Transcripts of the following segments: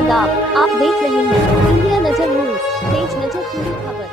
आदाब, आप देख रहे हैं इंडिया नजर न्यूज, तेज नजर पूरी खबर।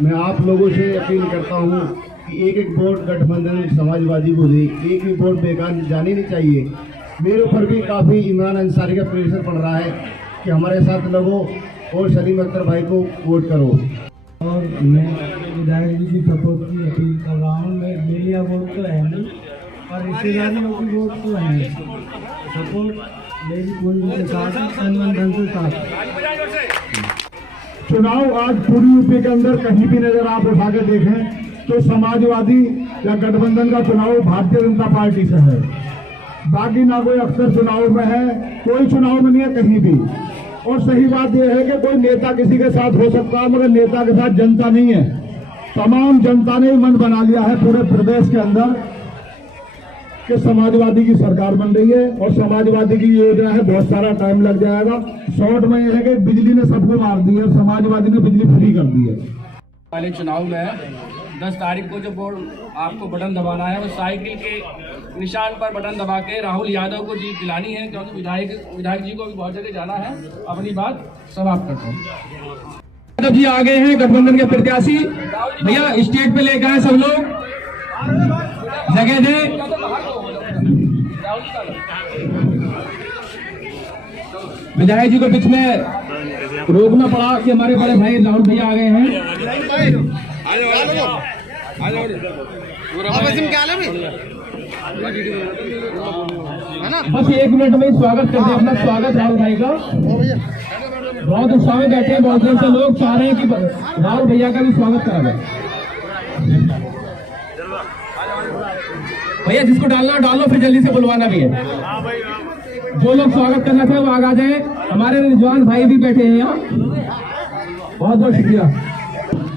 मैं आप लोगों से अपील करता हूं कि एक एक वोट गठबंधन समाजवादी को दे, एक भी वोट बेकार जानी नहीं चाहिए। मेरे ऊपर भी काफ़ी इमरान अंसारी का प्रेशर पड़ रहा है कि हमारे साथ लगो और सलीम अख्तर भाई को वोट करो। और मैं विधायक जी की सपोर्ट की अपील कर रहा हूँ। मेरी वोट तो है नहीं और रिश्तेदारियों की वोट तो है, सपोर्ट मेरी पूरी के साथ तन मन धन से साथ। चुनाव आज पूरी यूपी के अंदर कहीं भी नजर आप उठा के देखें तो समाजवादी या गठबंधन का चुनाव भारतीय जनता पार्टी से है। बाकी ना कोई अक्सर चुनाव में है, कोई चुनाव में नहीं है कहीं भी। और सही बात यह है कि कोई नेता किसी के साथ हो सकता है, मगर नेता के साथ जनता नहीं है। तमाम जनता ने मन बना लिया है पूरे प्रदेश के अंदर कि समाजवादी की सरकार बन रही है और समाजवादी की योजना है, बहुत सारा टाइम लग जाएगा। शॉर्ट में यह है कि बिजली ने सबको मार दी है, समाजवादी ने बिजली फ्री कर दी है। वाले चुनाव में 10 तारीख को जो वोट आपको बटन दबाना है वो साइकिल के निशान पर बटन दबा के राहुल यादव को जीत दिलानी है, क्योंकि विधायक जी को भी बहुत जगह जाना है। अपनी बात समाप्त करता हूँ। यादव जी आ गए हैं, गठबंधन के प्रत्याशी। भैया स्टेज पे लेकर आए सब लोग, जगह दे। विधायक जी को बीच में रोकना पड़ा कि हमारे बड़े भाई राहुल भैया आ गए हैं। बस 1 मिनट में स्वागत करते हैं, अपना स्वागत राहुल भाई का। बहुत उत्साह में बैठे हैं, बहुत देर से लोग चाह रहे हैं कि राहुल भैया का भी स्वागत करा जाए। भैया जिसको डालना डालो, फिर जल्दी से बुलवाना भी है। जो लोग स्वागत करना चाहे वो आ जाए। हमारे रिजवान भाई भी बैठे हैं यहाँ, बहुत बहुत शुक्रिया।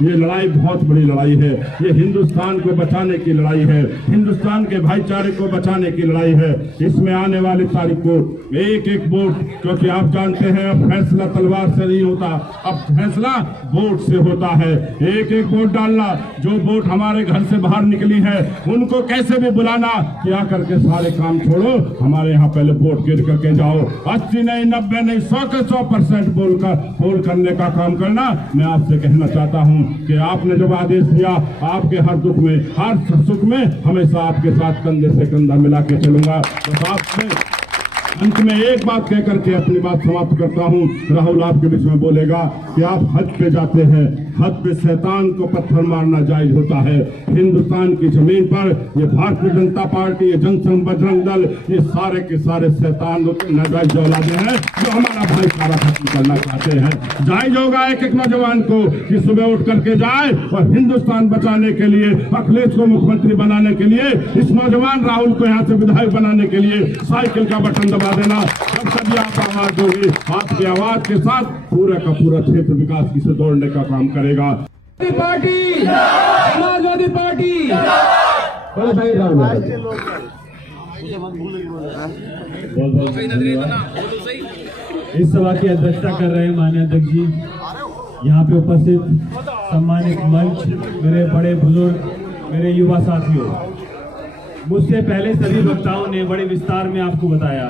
ये लड़ाई बहुत बड़ी लड़ाई है, ये हिंदुस्तान को बचाने की लड़ाई है, हिंदुस्तान के भाईचारे को बचाने की लड़ाई है। इसमें आने वाली तारीख को एक एक वोट, क्योंकि आप जानते हैं अब फैसला तलवार से नहीं होता, अब फैसला वोट से होता है। एक एक वोट डालना। जो वोट हमारे घर से बाहर निकली है उनको कैसे भी बुलाना कि आकर के सारे काम छोड़ो, हमारे यहाँ पहले वोट गिर करके जाओ। 80 नहीं, 90 नहीं, 100 के 100% पोल करने का काम करना। मैं आपसे कहना चाहता हूँ कि आपने जब आदेश दिया, आपके हर दुख में हर सुख में हमेशा आपके साथ कंधे से कंधा मिला के चलूंगा। बस आपसे अंत में एक बात कह करके अपनी बात समाप्त करता हूँ। राहुल आपके बीच में बोलेगा कि आप हद पे जाते हैं, हद पे शैतान को पत्थर मारना जायज होता है। हिंदुस्तान की जमीन पर ये भारतीय जनता पार्टी, ये जनसंघ बजरंग दल, ये सारे के सारे शैतान नाजायज औलादे हैं जो हमारा भाईचारा खत्म करना चाहते हैं। जायज होगा एक एक नौजवान को कि सुबह उठ करके जाए और हिंदुस्तान बचाने के लिए, अखिलेश को मुख्यमंत्री बनाने के लिए, इस नौजवान राहुल को यहाँ से विधायक बनाने के लिए साइकिल का बटन दबा देना। जब सभी आप आवाज होगी, आपकी आवाज के साथ पूरा का पूरा क्षेत्र विकास की से दौड़ने का काम करेगा। पार्टी, समाजवादी पार्टी, बड़े भाई राहुल। इस सभा की अध्यक्षता कर रहे हैं माननीय अध्यक्ष जी, यहाँ पे उपस्थित सम्मानित मंच, मेरे बड़े बुजुर्ग, मेरे युवा साथियों। मुझसे पहले सभी वक्ताओं ने बड़े विस्तार में आपको बताया।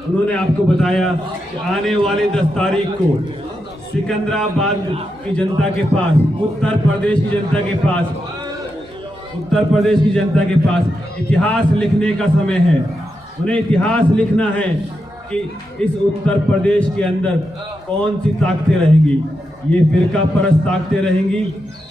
उन्होंने आपको बताया कि आने वाली 10 तारीख को सिकंदराबाद की जनता के पास, उत्तर प्रदेश की जनता के पास इतिहास लिखने का समय है। उन्हें इतिहास लिखना है कि इस उत्तर प्रदेश के अंदर कौन सी ताकतें रहेंगी, ये फिरका परस्त ताकतें रहेंगी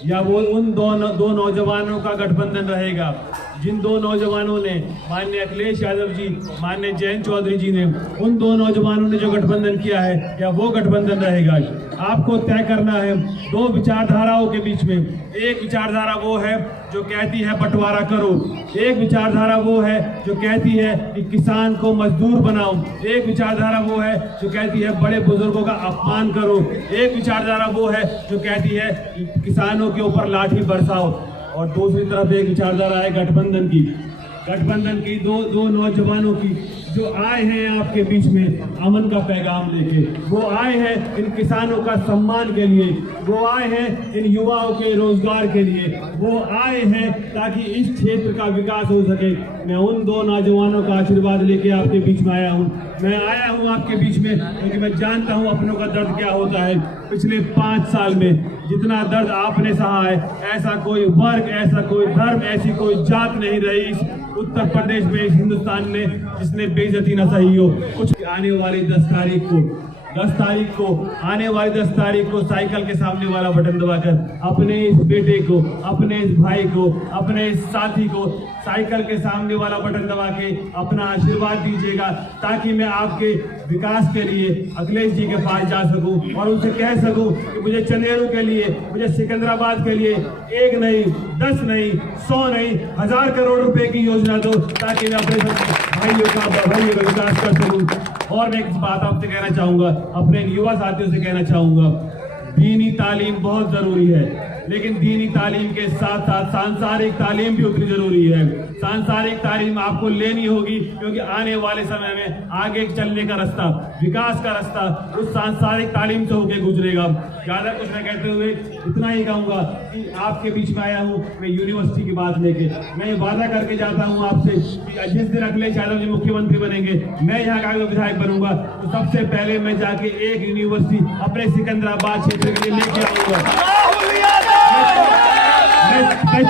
या वो उन दो नौजवानों का गठबंधन रहेगा जिन दो नौजवानों ने, माननीय अखिलेश यादव जी, माननीय जयंत चौधरी जी ने, उन दो नौजवानों ने जो गठबंधन किया है, क्या वो गठबंधन रहेगा? आपको तय करना है दो विचारधाराओं के बीच में। एक विचारधारा वो है जो कहती है बंटवारा करो, एक विचारधारा वो है जो कहती है कि किसान को मजदूर बनाओ, एक विचारधारा वो है जो कहती है बड़े बुजुर्गों का अपमान करो, एक विचारधारा वो है जो कहती है कि किसानों के ऊपर लाठी बरसाओ, और दूसरी तरफ एक विचारधारा है गठबंधन की दो नौजवानों की जो आए हैं आपके बीच में अमन का पैगाम लेके। वो आए हैं इन किसानों का सम्मान के लिए, वो आए हैं इन युवाओं के रोजगार के लिए, वो आए हैं ताकि इस क्षेत्र का विकास हो सके। मैं उन दो नौजवानों का आशीर्वाद लेके आपके बीच में आया हूँ। मैं आया हूँ आपके बीच में क्योंकि मैं जानता हूँ अपनों का दर्द क्या होता है। पिछले 5 साल में जितना दर्द आपने सहा है, ऐसा कोई वर्ग, ऐसा कोई धर्म, ऐसी कोई जात नहीं रही इस उत्तर प्रदेश में, इस हिंदुस्तान में, जिसने बेइज्जती न सही हो। कुछ आने वाली 10 तारीख को साइकिल के सामने वाला बटन दबाकर अपने इस बेटे को, अपने इस भाई को, अपने इस साथी को साइकिल के सामने वाला बटन दबा के अपना आशीर्वाद दीजिएगा, ताकि मैं आपके विकास के लिए अखिलेश जी के पास जा सकूं और उनसे कह सकूं कि मुझे चनेरू के लिए, मुझे सिकंदराबाद के लिए 1 नहीं, 10 नहीं, 100 नहीं, 1000 करोड़ रुपए की योजना दो, ताकि मैं अपने भाइयों का विकास कर सकूं। और मैं एक बात आपसे कहना चाहूंगा, अपने युवा साथियों से कहना चाहूंगा, दीनी तालीम बहुत जरूरी है, लेकिन दीनी तालीम के साथ साथ सांसारिक तालीम भी उतनी जरूरी है। सांसारिक तालीम आपको लेनी होगी क्योंकि आने वाले समय में आगे चलने का रास्ता, विकास का रास्ता उस सांसारिक तालीम से होकर गुजरेगा। ज्यादा कुछ न कहते हुए इतना ही कहूंगा कि आपके बीच में आया हूँ मैं यूनिवर्सिटी की बात लेके। मैं ये वादा करके जाता हूँ आपसे कि जिस दिन अखिलेश यादव जी मुख्यमंत्री बनेंगे, मैं यहाँ का विधायक बनूंगा, तो सबसे पहले मैं जाके एक यूनिवर्सिटी अपने सिकंदराबाद क्षेत्र के लिए लेके आऊंगा। मैं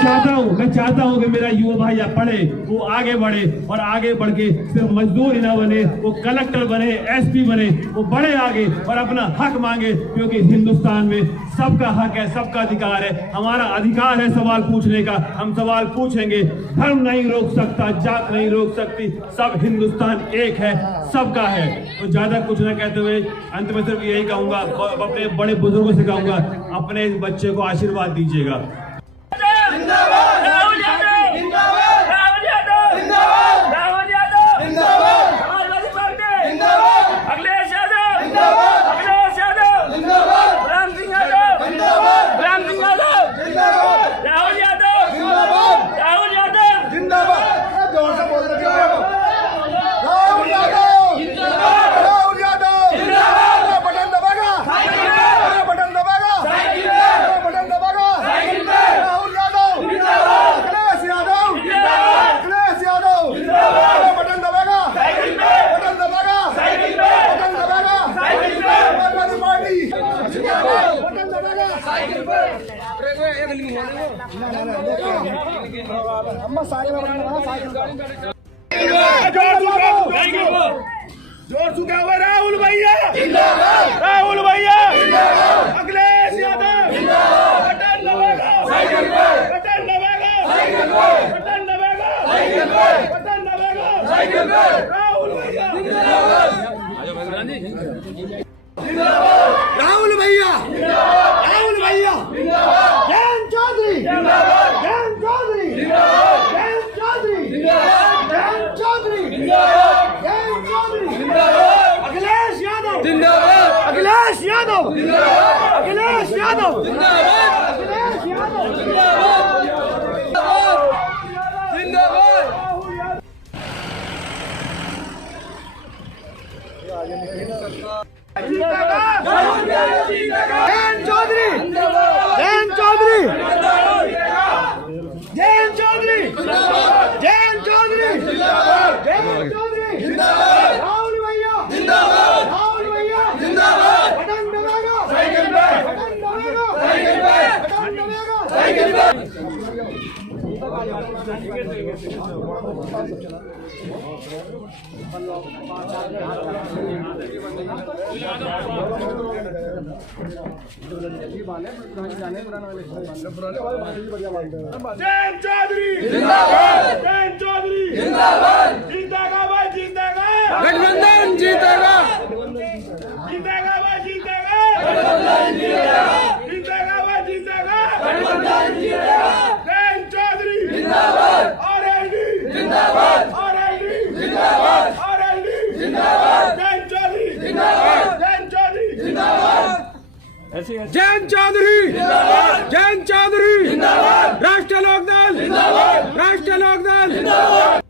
चाहता हूं कि मेरा युवा भाई पढ़े, वो आगे बढ़े और आगे बढ़ के सिर्फ मजदूर ही ना बने, वो कलेक्टर बने, एसपी बने, वो बढ़े आगे और अपना हक मांगे, क्योंकि हिंदुस्तान में सबका हक है, सबका अधिकार है। हमारा अधिकार है सवाल पूछने का, हम सवाल पूछेंगे। धर्म नहीं रोक सकता, जात नहीं रोक सकती, सब हिंदुस्तान एक है, सबका है। तो ज्यादा कुछ न कहते हुए अंत में सिर्फ यही कहूंगा, अपने बड़े बुजुर्गों से कहूंगा, अपने इस बच्चे को आशीर्वाद दीजिएगा। राहुल यादव जिंदाबाद, राहुल यादव जिंदाबाद, राहुल यादव जिंदाबाद, समाजवादी पार्टी जिंदाबाद, अखिलेश यादव जिंदाबाद, अखिलेश यादव जिंदाबाद, राम सिंह यादव जिंदाबाद, राम सिंह यादव जिंदाबाद, राहुल यादव जिंदाबाद, राहुल यादव जिंदाबाद, जोर से बोल रहे हो, राहुल यादव जिंदाबाद, राहुल यादव जिंदाबाद, बटन दबाएगा साइकिल पे, बटन दबाएगा साइकिल पे, बटन दबाएगा साइकिल पे, राहुल यादव जिंदाबाद, अखिलेश यादव जिंदाबाद, अखिलेश यादव जिंदाबाद, बटन दबाएगा साइकिल पे, बटन दबाएगा साइकिल पे, बटन दबाएगा साइकिल पे, समाजवादी पार्टी जिंदाबाद, बटन दबाएगा साइकिल पे, अम्मा साइकिल में बटन दबाएगा साइकिल पे, जोर चुका हुआ राहुल भैया जिंदाबाद, राहुल भैया जिंदाबाद, अखिलेश यादव जिंदाबाद, बटन दबाएगा साइकिल पे, बटन दबाएगा साइकिल पे, बटन दबाएगा साइकिल पे, बटन दबाएगा साइकिल पे, राहुल भैया जिंदाबाद, राहुल भैया जिंदाबाद, राहुल भैया जिंदाबाद, जयंत चौधरी जिंदाबाद, जयंत चौधरी जिंदाबाद, जयंत चौधरी जिंदाबाद, जयंत चौधरी जिंदाबाद, जयंत चौधरी जिंदाबाद, अखिलेश यादव जिंदाबाद, अखिलेश यादव जिंदाबाद, अखिलेश यादव जिंदाबाद, अखिलेश यादव जिंदाबाद, जिंदाबाद, जयंत चौधरी, जयंत चौधरी, जयंत चौधरी, जयंत चौधरी, जयंत चौधरी, राहुल भैया जिंदाबाद, राहुल भैया जिंदाबाद, बटन दबाएगा साइकिल पे, बटन दबाएगा साइकिल पे, बटन दबाएगा साइकिल पे। जैन चौधरी जिंदाबाद, जैन चौधरी जिंदाबाद, जीतेगा भाई जीतेगा, गठबंधन जीतेगा, जीतेगा भाई जीतेगा, गठबंधन जीतेगा, जीतेगा भाई जीतेगा, गठबंधन जीतेगा, जैन चौधरी जिंदाबाद, आरएलडी जिंदाबाद, आरएलडी जिंदाबाद, आरएलडी जिंदाबाद, जैन चौधरी जिंदाबाद, जैन चौधरी जिंदाबाद, जैन चौधरी जिंदाबाद, जैन चौधरी जिंदाबाद, राष्ट्रीय लोकदल जिंदाबाद, राष्ट्रीय लोकदल जिंदाबाद।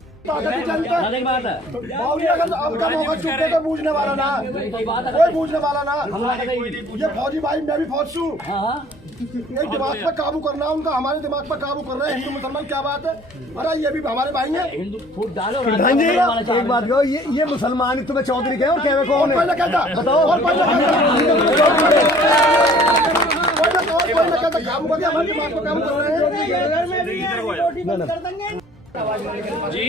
बावली अगर आपका मौका चुके तो पूछने वाला ना, कोई पूछने वाला ना। ये फौजी भाई मैं भी फौज हूँ। एक दिमाग पर काबू करना उनका, हमारे दिमाग पर काबू कर रहे हैं। हिंदू मुसलमान क्या बात है? अरे ये भी हमारे भाई हैं। प्रधान जी एक बात कहो, ये मुसलमान तुम्हें चौधरी कहे और कहवे कौन है? पहले कहता बताओ, और पहले कहता काबू करके हमारे दिमाग पर काबू कर रहे हैं जी।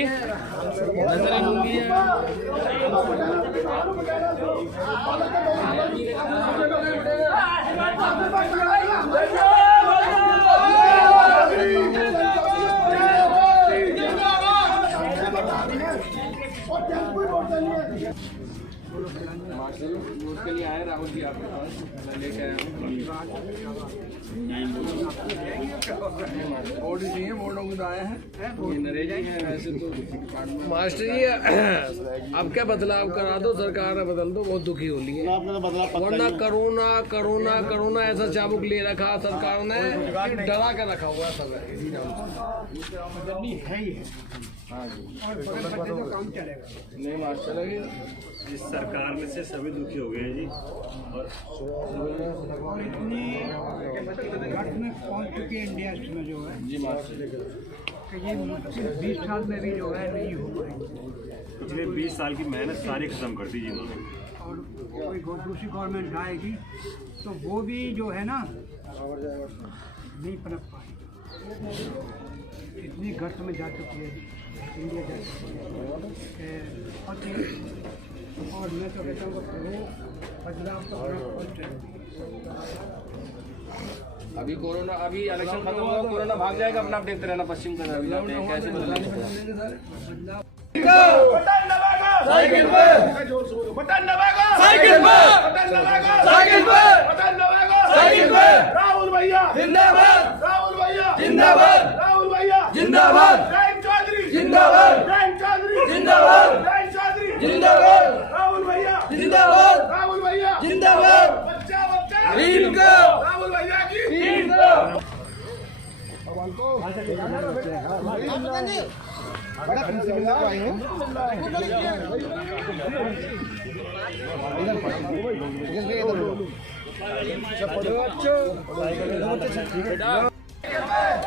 उसके लिए आए राहुल जी आपके पास, लेके आया वोट चाहिए, वोटों को आए हैं नरेगा है वैसे तो मास्टर जी। अब क्या बदलाव करा दो, सरकार ने बदल दो, बहुत दुखी हो रही है। वरना कोरोना कोरोना कोरोना ऐसा चाबुक ले रखा सरकार ने, डरा कर रखा हुआ सब इसी नाम से। नहीं मास्टर लगे इस सरकार में से सभी दुखी हो गए हैं जी। और इतनी घट में पहुंच चुकी है इंडिया में जो है जी मास्टर कि ये मुश्किल 20 साल में भी जो है नहीं हो पाएगी। पिछले 20 साल की मेहनत सारी खत्म कर दी जिन्होंने। और कोई दूसरी गवर्नमेंट आएगी तो वो भी जो है ना नहीं पनप पाएगी। इतनी गर्त में जा चुकी है इंडिया, जा चुकी है। और मैं तो कहता हूँ बदलाव तो अभी कोरोना, अभी इलेक्शन खत्म हुआ, कोरोना भाग जाएगा, अपना आप देखते रहना पश्चिम का जाते हैं कैसे बदलाव। बटन दबाएगा साइकिल पे, बटन दबाएगा साइकिल पे, बटन दबाएगा साइकिल पे, बटन दबाएगा साइकिल पे। राहुल भैया जिंदाबाद, राहुल भैया जिंदाबाद, राहुल भैया जिंदाबाद, जैन चौधरी जिंदाबाद, जैन चौधरी जिंदाबाद, जैन चौधरी जिंदाबाद, राहुल भैया जिंदाबाद, राहुल भैया जिंदाबाद, बच्चा बच्चा ईद को, राहुल भैया की ईद को।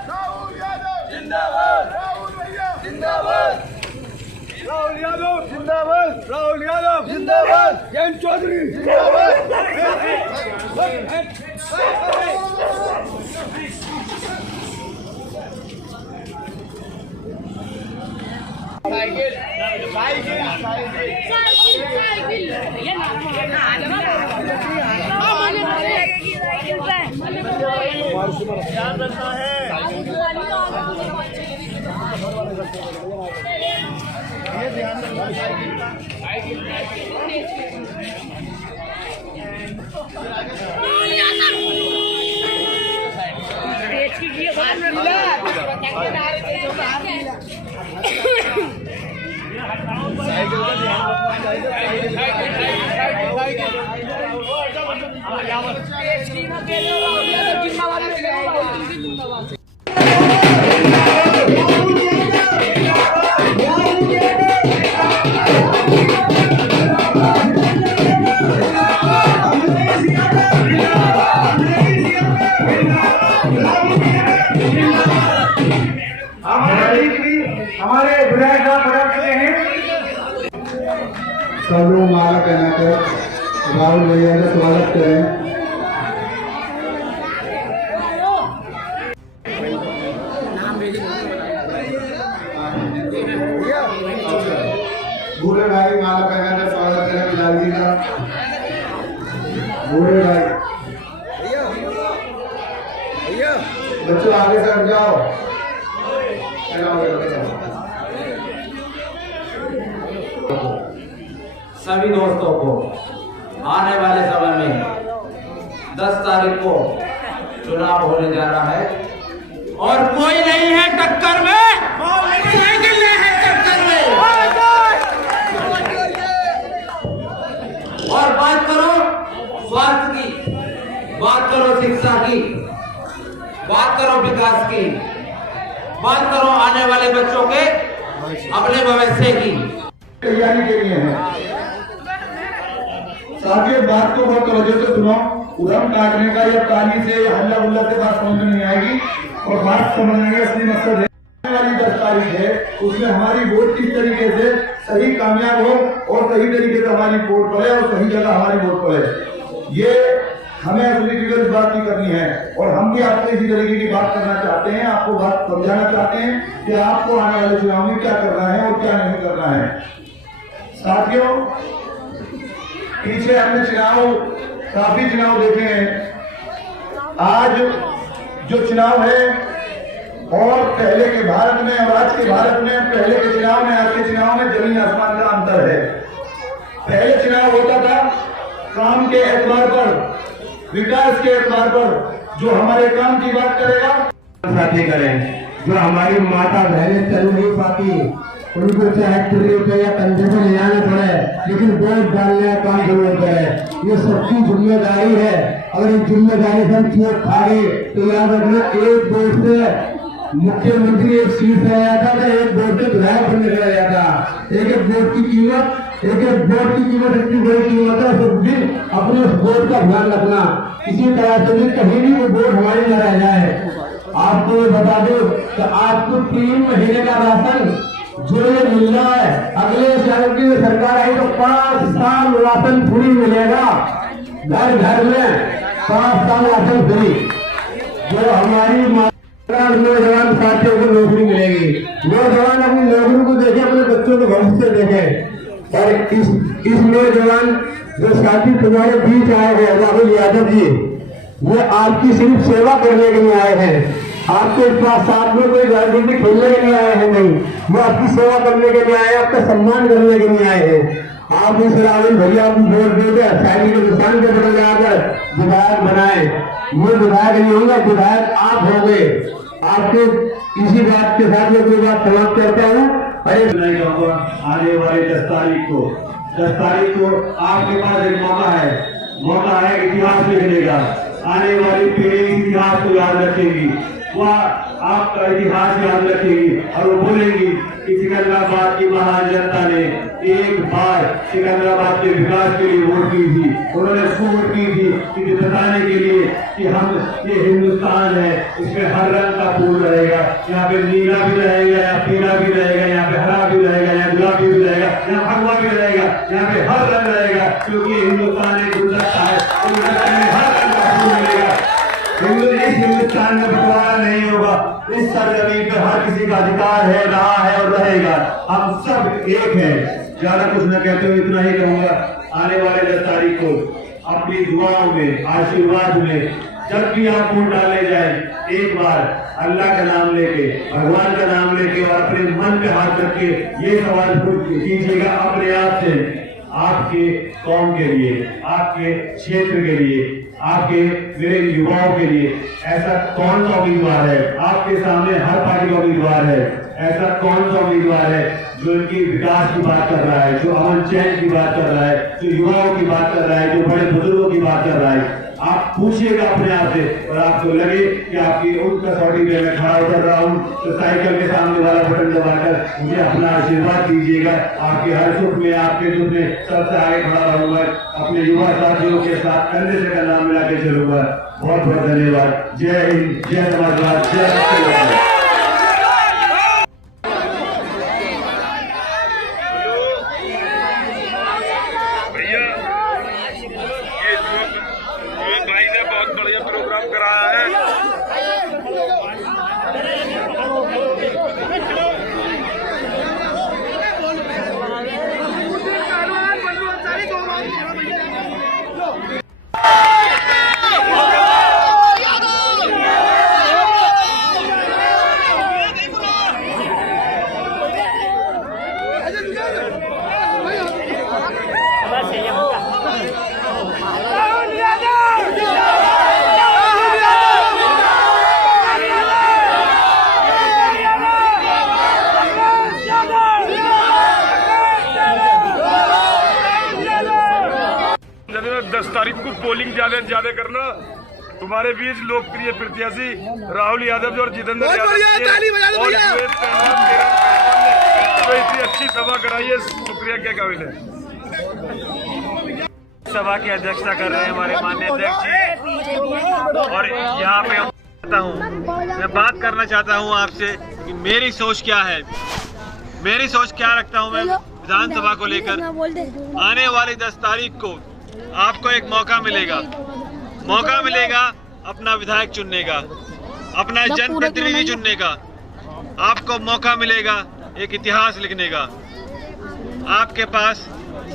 राहुल यादव जिंदाबाद, राहुल भैया जिंदाबाद, राहुल यादव जिंदाबाद, राहुल यादव जिंदाबाद, जैन चौधरी जिंदाबाद। हमारे विधायक साहब पढ़ा चुके हैं। सब लोग माला पहनाकर राहुल भैया का स्वागत करें। नाम बूढ़े भाई बच्चों आगे से हट जाओ। सभी दोस्तों को आने वाले समय में 10 तारीख को चुनाव होने जा रहा है और कोई नहीं है टक्कर में, साइकिल नहीं है टक्कर में। और बात करो स्वास्थ्य की, बात करो शिक्षा की, बात करो विकास की, बात करो आने वाले बच्चों के अपने भविष्य की तैयारी के लिए है। साथियों बात को बहुत तवज्जो से सुनो। उड़म काटने का या ताली से या हल्ला गुल्ला से बात समझ में नहीं आएगी और बात समझने का असली मकसद है। आने वाली 10 तारीख है, उसमें हमारी वोट किस तरीके से सही कामयाब हो और सही तरीके से हमारी वोट पड़े और सही जगह हमारी वोट पड़े, ये हमें असली फिक्र इस बात की करनी है। और हम भी आपको इसी तरीके की बात करना चाहते हैं, आपको बात समझाना चाहते हैं कि आपको आने वाले चुनाव में क्या करना है और क्या नहीं करना है। साथियों पीछे हमने काफी चुनाव देखे हैं। आज जो चुनाव है और पहले के भारत में और आज के भारत में, पहले के चुनाव में आज के चुनाव में जमीन आसमान का अंतर है। पहले चुनाव होता था काम के एतबार पर, विकास के एतबार पर, जो हमारे काम की बात करेगा साथी करें। जो हमारी माता बहनें चल नहीं पाती उनको चाहे कुर्री पे या कंधे पे ले जाना पड़े, लेकिन वोट डालने का काम जरूर करें। ये सबकी जिम्मेदारी है। अगर इस जिम्मेदारी से हम चोट खा गए तो याद रखना, एक वोट से मुख्यमंत्री एक सीट से आया था तो एक वोट से विधायक बनने चला जाता। एक एक वोट की कीमत इतनी बड़ी कीमत है। सब दिन अपने उस वोट का ध्यान रखना, इसी तरह से भी कहीं भी वो वोट हमारी न रह जाए। आपको ये बता दो कि आपको 3 महीने का राशन जो ये मिल रहा है, अगले साल की सरकार आई तो 5 साल राशन फ्री मिलेगा। घर घर में 5 साल राशन फ्री। जो हमारी नौजवान साथियों को नौकरी मिलेगी, नौजवान अपनी नौकरी को देखे, अपने बच्चों को भविष्य देखे। और इस नौजवान जो साथी तुम्हारे बीच आए हैं राहुल यादव जी, वो आपकी सिर्फ सेवा करने के लिए आए हैं। आपके साथ में कोई राजनीति खेलने के लिए आए हैं नहीं, वो आपकी सेवा करने के लिए आए हैं, आपका सम्मान करने के लिए आए हैं। आप इस राहुल भैया को वोट देकर साइकिल के दुकान के बदल जाकर विधायक बनाए। वो विधायक नहीं होंगे, विधायक आप होंगे। आपके इसी बात के साथ में कोई बात समाप्त करता हूँ। आने वाले 10 तारीख को आपके पास एक मौका है इतिहास लिखने का। आने वाली पीढ़ी इतिहास को याद रखेगी, वह आपका इतिहास याद रखेगी और वो बोलेंगी कि सिकंदराबाद की महान जनता ने एक बार सिकंदराबाद के विकास के लिए वोट की थी। उन्होंने वोट की थी कि बताने के लिए कि हम ये हिंदुस्तान है, इसमें हर रंग का फूल रहेगा। यहाँ पे नीला भी रहेगा, यहाँ पीला भी रहेगा, यहाँ पे हरा भी रहेगा, यहाँ गुलाबी भी रहेगा, यहाँ भगवा भी रहेगा, यहाँ पे हर रंग रहेगा। क्योंकि हिंदुस्तान एक गुलदस्ता है, हर रंग का फूल मिलेगा। इस हिंदुस्तान में बंटवारा नहीं होगा। इस सरजमीन पर हर किसी का अधिकार है, रहा है और रहेगा। हम सब एक हैं। ज्यादा कुछ न कहते हुए इतना ही कहूंगा, आने वाले 10 तारीख को अपनी दुआओं में, आशीर्वाद में, जब भी आप वोट डालने जाए, एक बार अल्लाह का नाम लेके, भगवान का नाम लेके और अपने मन पे हाथ रख के ये सवाल कीजिएगा अपने आप से, आपके कौम के लिए, आपके क्षेत्र के लिए, आपके मेरे युवाओं के लिए ऐसा कौन सा उम्मीदवार है? आपके सामने हर पार्टी का उम्मीदवार है। ऐसा कौन सा उम्मीदवार है जो इनकी विकास की बात कर रहा है, जो अमन चैन की बात कर रहा है, जो युवाओं की बात कर रहा है, जो बड़े बुजुर्गों की बात कर रहा है? आप पूछिएगा अपने आप से और आपको लगे कि आपकी उन कसौटी में मैं खड़ा उतर रहा हूँ तो साइकिल के सामने वाला बटन दबाकर मुझे अपना आशीर्वाद दीजिएगा। आपके हर सुख में, आपके दुख में सबसे आगे खड़ा रहूंगा। अपने युवा साथियों के साथ कंधे से कंधा मिला के चलूंगा। बहुत बहुत धन्यवाद। जय हिंद, जय समाजवाद, जय भाई ने बहुत बढ़िया प्रोग्राम कराया है। 10 तारीख को पोलिंग ज्यादा से ज्यादा करना। तुम्हारे बीच लोकप्रिय प्रत्याशी राहुल यादव और जितेंद्र यादव और तो इतनी अच्छी सभा कराई है, शुक्रिया क्या काबिल है। सभा की अध्यक्षता कर रहे हैं हमारे माननीय अध्यक्ष जी, और यहाँ पे मैं बात करना चाहता हूँ आपसे कि मेरी सोच क्या है, मेरी सोच क्या रखता हूँ मैं विधानसभा को लेकर। आने वाली 10 तारीख को आपको एक मौका मिलेगा अपना विधायक चुनने का, अपना जनप्रतिनिधि चुनने का। आपको मौका मिलेगा एक इतिहास लिखने का। आपके पास,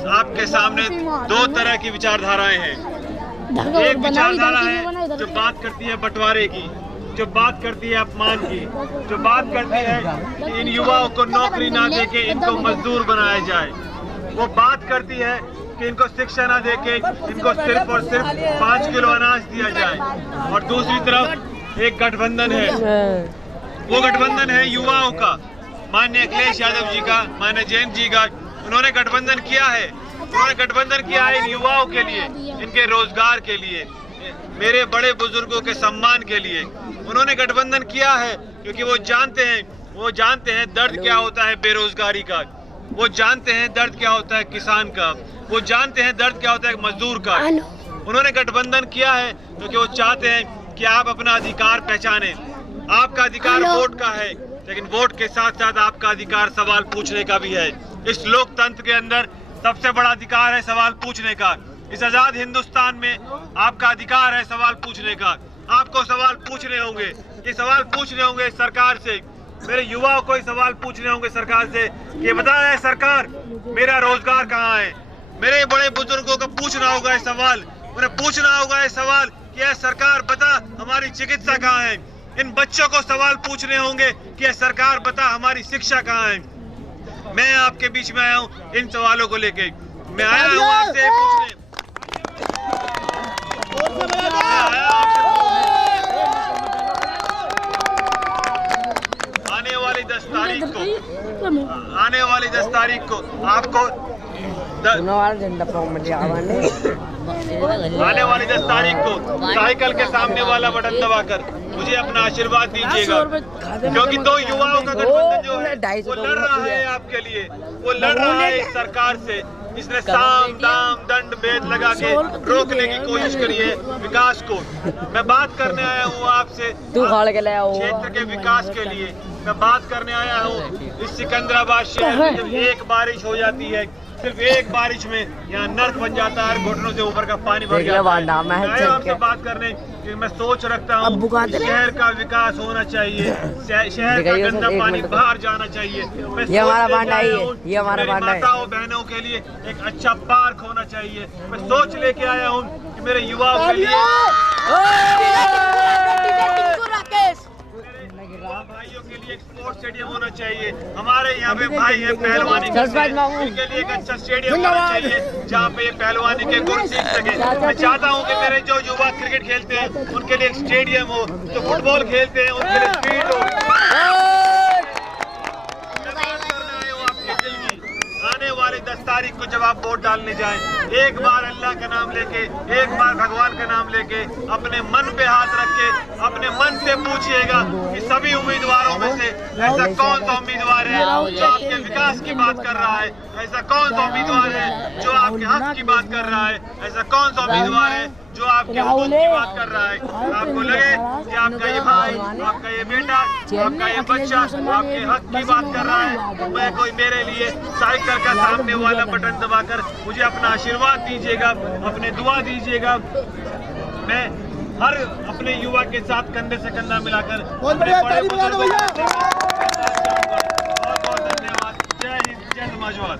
आपके सामने 2 तरह की विचारधाराएं हैं। एक विचारधारा है जो बात करती है बंटवारे की, जो बात करती है अपमान की, जो बात करती है कि इन युवाओं को नौकरी ना देके इनको मजदूर बनाया जाए। वो बात करती है कि इनको शिक्षा ना देके इनको सिर्फ और सिर्फ 5 किलो अनाज दिया जाए। और दूसरी तरफ एक गठबंधन है, वो गठबंधन है युवाओं का, माननीय अखिलेश यादव जी का, माननीय जयंत जी का। उन्होंने गठबंधन किया है, उन्होंने गठबंधन किया है इन युवाओं के लिए, इनके रोजगार के लिए, मेरे बड़े बुजुर्गों के सम्मान के लिए। उन्होंने गठबंधन किया है क्योंकि वो जानते हैं दर्द क्या होता है बेरोजगारी का, वो जानते हैं दर्द क्या होता है किसान का, वो जानते हैं दर्द क्या होता है मजदूर का। उन्होंने गठबंधन किया है क्योंकि वो चाहते हैं कि आप अपना अधिकार पहचाने। आपका अधिकार वोट का है, लेकिन वोट के साथ साथ आपका अधिकार सवाल पूछने का भी है। इस लोकतंत्र के अंदर सबसे बड़ा अधिकार है सवाल पूछने का। इस आजाद हिंदुस्तान में आपका अधिकार है सवाल पूछने का। आपको सवाल पूछने होंगे, ये सवाल पूछने होंगे सरकार से। मेरे युवाओं को ये सवाल पूछने होंगे सरकार से कि बताया सरकार मेरा रोजगार कहाँ है। मेरे बड़े बुजुर्गों को पूछना होगा ये सवाल, उन्हें पूछना होगा ये सवाल कि सरकार बता हमारी चिकित्सा कहाँ है। इन बच्चों को सवाल पूछने होंगे कि सरकार बता हमारी शिक्षा कहाँ है। मैं आपके बीच में आया हूँ इन सवालों को लेके। मैं आया हूँ आपसे पूछने, आने वाली 10 तारीख को आपको आने वाली 10 तारीख को साइकिल के सामने वाला बटन दबाकर मुझे अपना आशीर्वाद दीजिएगा, क्योंकि 2 युवाओं का गठबंधन जो है वो लड़ रहा है आपके लिए, वो लड़ रहा है इस सरकार से। इसने साम दाम दंड भेद लगा के रोकने की कोशिश करी है विकास को। मैं बात करने आया हूँ आपसे क्षेत्र के विकास के लिए। मैं बात करने आया हूँ इस सिकंदराबाद शहर में जब एक बारिश हो जाती है, सिर्फ एक बारिश में यहाँ नर्क बन जाता है, घुटनों से ऊपर का पानी भर जाता है। मैं आपसे बात करने कि मैं सोच रखता हूँ शहर का विकास होना चाहिए, शहर का गंदा पानी बाहर जाना चाहिए। मैं ये हमारा माताओं बहनों के लिए एक अच्छा पार्क होना चाहिए। मैं सोच लेके आया हूँ कि मेरे युवाओं के लिए, भाइयों के लिए एक स्पोर्ट्स स्टेडियम होना चाहिए। हमारे यहाँ पे भाई है पहलवानी के लिए एक अच्छा स्टेडियम होना चाहिए जहाँ पे ये पहलवानी के गुण सीख सके। मैं चाहता हूँ कि मेरे जो युवा क्रिकेट खेलते हैं उनके लिए एक स्टेडियम हो, जो फुटबॉल खेलते हैं उनके लिए फील्ड हो। आने वाली 10 तारीख को जब आप वोट डालने जाएं, एक बार अल्लाह का नाम लेके, एक बार भगवान का नाम लेके अपने मन पे हाथ रख के अपने मन से पूछिएगा कि सभी उम्मीदवारों में से ऐसा कौन सा उम्मीदवार है जो आपके विकास की बात कर रहा है, ऐसा कौन सा उम्मीदवार है जो आपके हक की बात कर रहा है, ऐसा कौन सा उम्मीदवार है जो आपके हुकूक की बात कर रहा है। आपको लगे कि आपका ये भाई, आपका ये बेटा, आपका ये बच्चा आपके हक की बात कर रहा है, तो मैं कोई मेरे लिए साइकिल का सामने वाला बटन दबाकर मुझे अपना आशीर्वाद दीजिएगा, अपने दुआ दीजिएगा। मैं हर अपने युवा के साथ कंधे से कंधा मिलाकर बहुत बहुत धन्यवाद। जय हिंद, जय समाजवाद।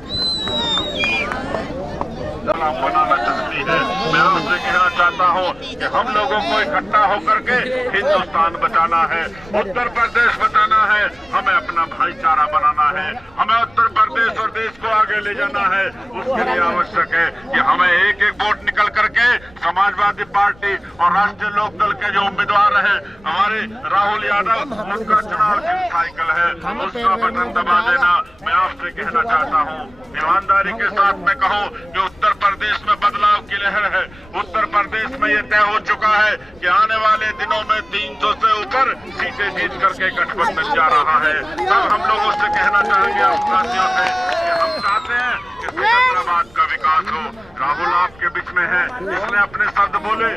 बनाना चाहती है। मैं आपसे कहना चाहता हूँ कि हम लोगों को इकट्ठा होकर के हिंदुस्तान बचाना है, उत्तर प्रदेश बचाना है, हमें अपना भाईचारा बनाना है, हमें उत्तर प्रदेश और देश को आगे ले जाना है। उसके लिए आवश्यक है कि हमें एक एक वोट निकल करके समाजवादी पार्टी और राष्ट्रीय लोकदल के जो उम्मीदवार है हमारे राहुल यादव, उनका चुनाव साइकिल है, उसका बटन दबा देना। मैं आपसे कहना चाहता हूँ, ईमानदारी के साथ मैं कहूँ कि उत्तर प्रदेश में बदलाव की लहर है, प्रदेश में ये तय हो चुका है कि आने वाले दिनों में 300 से ऊपर सीटें जीत करके गठबंधन जा रहा है। तब हम लोगों से कहना चाहेंगे, आप साथियों से, कि हम चाहते हैं कि सिकंदराबाद का विकास हो। राहुल आपके बीच में है, इसने अपने शब्द बोले,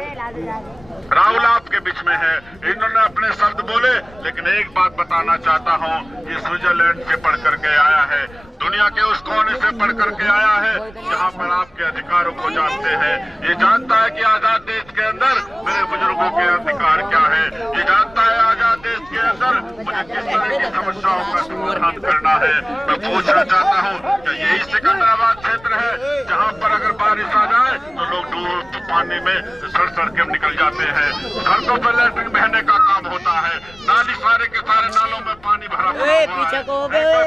राहुल आपके बीच में है, इन्होंने अपने शब्द बोले, लेकिन एक बात बताना चाहता हूँ, ये स्विट्जरलैंड से पढ़ करके आया है, दुनिया के उस कोने से पढ़ करके आया है जहाँ पर आपके अधिकारों को जानते हैं। ये जानता है कि आजाद देश के अंदर मेरे बुजुर्गों के अधिकार क्या है, ये जानता है आजाद देश के अंदर मुझे किस तरह की समस्याओं का समाधान करना है। मैं पूछना चाहता हूँ कि यही सिकंदराबाद क्षेत्र है जहाँ पर अगर बारिश आ जाए तो लोग डूब पानी में सड़ के निकल जाते हैं, सड़कों पर लैट्रिन बहने का काम होता है, नाली सारे के सारे नालों में पानी भरा पड़ा है,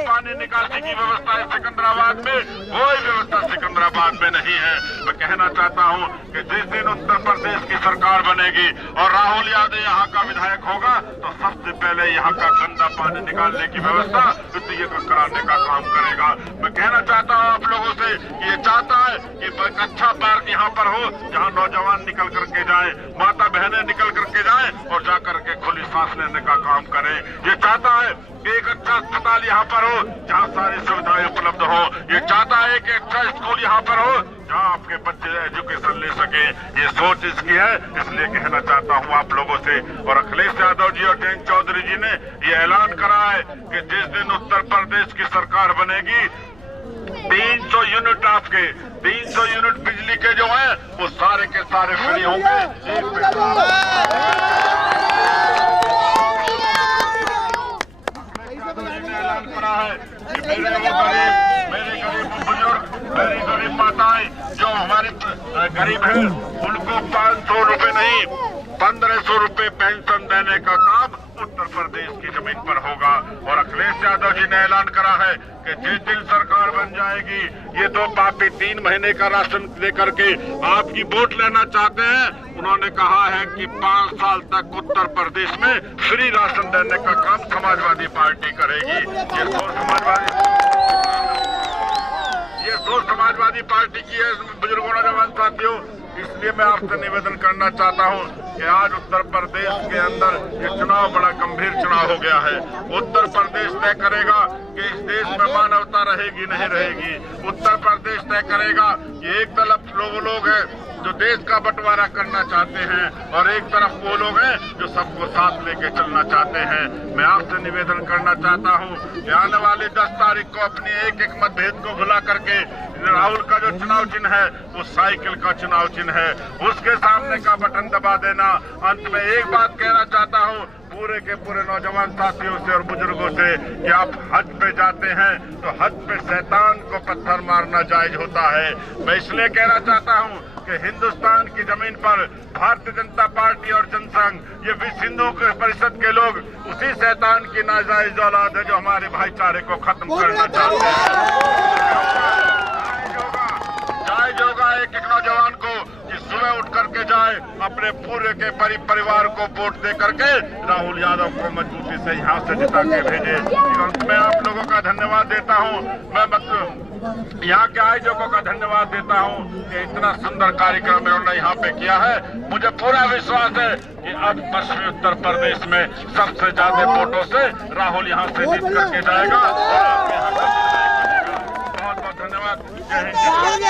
पानी निकालने की व्यवस्था सिकंदराबाद में कोई व्यवस्था सिकंदराबाद में नहीं है। मैं कहना चाहता हूं कि जिस दिन उत्तर प्रदेश की सरकार बनेगी और राहुल यादव यहां का विधायक होगा तो सबसे पहले यहां का गंदा पानी निकालने की व्यवस्था कराने का काम करेगा। मैं कहना चाहता हूं आप लोगों से कि ये चाहता है कि एक अच्छा पार्क यहाँ पर हो जहाँ नौजवान निकल करके जाए, माता बहनें निकल करके जाए और जाकर के खुली सांस लेने का काम करें। ये चाहता है एक अच्छा अस्पताल यहाँ पर हो जहाँ सारी सुविधाएं उपलब्ध हो। ये चाहता है कि अच्छा स्कूल यहाँ पर हो जहाँ आपके बच्चे एजुकेशन ले सके। ये सोच इसकी है, इसलिए कहना चाहता हूँ आप लोगों से। और अखिलेश यादव जी और जयंत चौधरी जी ने ये ऐलान करा है कि जिस दिन उत्तर प्रदेश की सरकार बनेगी 300 यूनिट आपके 300 यूनिट बिजली के जो है वो सारे के सारे फ्री होंगे। ऐलान करा है कि मेरे गरीब बुजुर्ग, मेरी गरीब माताएं जो हमारी गरीब है उनको 500 रुपए नहीं 1500 रुपए पेंशन देने का काम उत्तर प्रदेश की जमीन पर होगा। और अखिलेश यादव जी ने ऐलान करा है कि जिस दिन सरकार बन जाएगी ये दो पापी 3 महीने का राशन लेकर के आपकी वोट लेना चाहते हैं। उन्होंने कहा है कि 5 साल तक उत्तर प्रदेश में फ्री राशन देने का काम समाजवादी पार्टी करेगी। ये सोच समाजवादी पार्टी की है बुजुर्गों नौजवान साथियों। इसलिए मैं आपसे निवेदन करना चाहता हूं कि आज उत्तर प्रदेश के अंदर ये चुनाव बड़ा गंभीर चुनाव हो गया है। उत्तर प्रदेश तय करेगा कि इस देश में मानवता रहेगी नहीं रहेगी। उत्तर प्रदेश तय करेगा कि एक तरफ लोग हैं जो देश का बंटवारा करना चाहते हैं और एक तरफ वो लोग हैं जो सबको साथ लेके चलना चाहते हैं। मैं आपसे निवेदन करना चाहता हूं कि आने वाली 10 तारीख को अपनी एक मतभेद को भुला करके राहुल का जो चुनाव चिन्ह है वो साइकिल का चुनाव चिन्ह है, उसके सामने का बटन दबा देना। अंत में एक बात कहना चाहता हूँ पूरे के पूरे नौजवान साथियों से और बुजुर्गों से कि आप हज पे जाते हैं तो हज पे शैतान को पत्थर मारना जायज होता है। मैं इसलिए कहना चाहता हूँ कि हिंदुस्तान की जमीन पर भारतीय जनता पार्टी और जनसंघ ये विश्व हिंदू परिषद के लोग उसी शैतान की नाजायज औलाद है जो हमारे भाईचारे को खत्म करना चाहते हैं। जायज होगा एक नौजवान को कि सुबह उठ करके जाए अपने पूरे के परिवार को वोट दे करके राहुल यादव को मजबूती से यहाँ से जिता के भेजे। मैं आप लोगों का धन्यवाद देता हूँ। मैं यहाँ के आयोजकों का धन्यवाद देता हूँ कि इतना सुंदर कार्यक्रम इन्होंने यहाँ पे किया है। मुझे पूरा विश्वास है कि अब पश्चिमी उत्तर प्रदेश में सबसे ज्यादा वोटों से राहुल यहाँ से जीत करके जाएगा। बहुत बहुत धन्यवाद। जय हिंद।